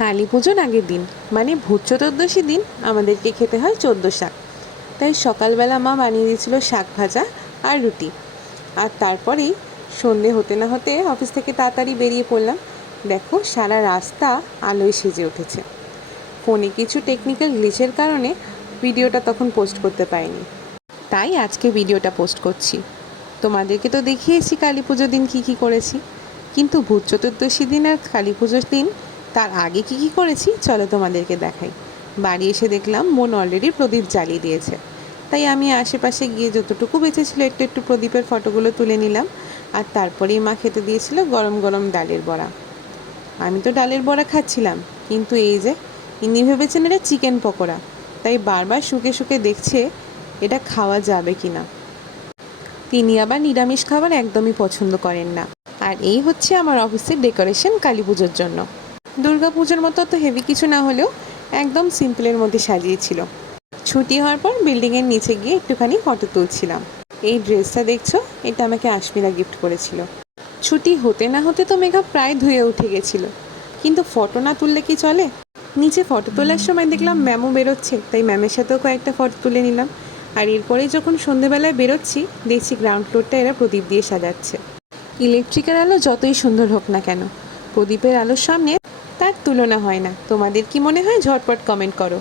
কালী পুজোর আগের দিন মানে ভূত চতুর্দশী দিন আমাদেরকে খেতে হয় 14 শাক। তাই সকালবেলা মা বানিয়ে দিয়েছিল শাক ভাজা আর রুটি। আর তারপরেই সন্ধে হতে না হতে অফিস থেকে তাড়াতাড়ি বেরিয়ে পড়লাম। দেখো সারা রাস্তা আলোয় সেজে উঠেছে। ফোনে কিছু টেকনিক্যাল গ্লিচের কারণে ভিডিওটা তখন পোস্ট করতে পারিনি, তাই আজকে ভিডিওটা পোস্ট করছি। তোমাদেরকে তো দেখিয়েছি কালী পুজোর দিন কী করেছি, কিন্তু ভূত চতুর্দশী দিন আর কালী পুজোর দিন তার আগে কী করেছি চলো তোমাদেরকে দেখাই। বাড়ি এসে দেখলাম বোন অলরেডি প্রদীপ জ্বালিয়ে দিয়েছে, তাই আমি আশেপাশে গিয়ে যতটুকু বেঁচেছিল একটু একটু প্রদীপের ফটোগুলো তুলে নিলাম। আর তারপরেই মা খেতে দিয়েছিল গরম গরম ডালের বড়া। আমি তো ডালের বড়া খাচ্ছিলাম, কিন্তু এই যে ইনি ভেবেছেন এটা চিকেন পকোড়া, তাই বারবার শুকে শুকে দেখছে এটা খাওয়া যাবে কি না। তিনি আবার নিরামিষ খাবার একদমই পছন্দ করেন না। আর এই হচ্ছে আমার অফিসের ডেকোরেশন কালী পুজোর জন্য। দুর্গা পুজোর মতো তো হেভি কিছু না হলেও একদম সিম্পলের মধ্যে সাজিয়েছিল। ছুটি হওয়ার পর বিল্ডিংয়ের নিচে গিয়ে একটুখানি ফটো তুলছিলাম। এই ড্রেসটা দেখছো, এটা আমাকে আশমিরা গিফট করেছিল। ছুটি হতে না হতে তো মেকআপ প্রায় ধুয়ে উঠে গেছিলো, কিন্তু ফটো না তুললে কি চলে। নিচে ফটো তোলার সময় দেখলাম ম্যামও বেরোচ্ছে, তাই ম্যামের সাথেও কয়েকটা ফটো তুলে নিলাম। আর এরপরেই যখন সন্ধেবেলায় বেরোচ্ছি দেখছি গ্রাউন্ড ফ্লোরটা এরা প্রদীপ দিয়ে সাজাচ্ছে। ইলেকট্রিকের আলো যতই সুন্দর হোক না কেন, প্রদীপের আলোর সামনে তার তুলনা হয় না। তোমাদের কি মনে হয়? ঝটপট কমেন্ট করো।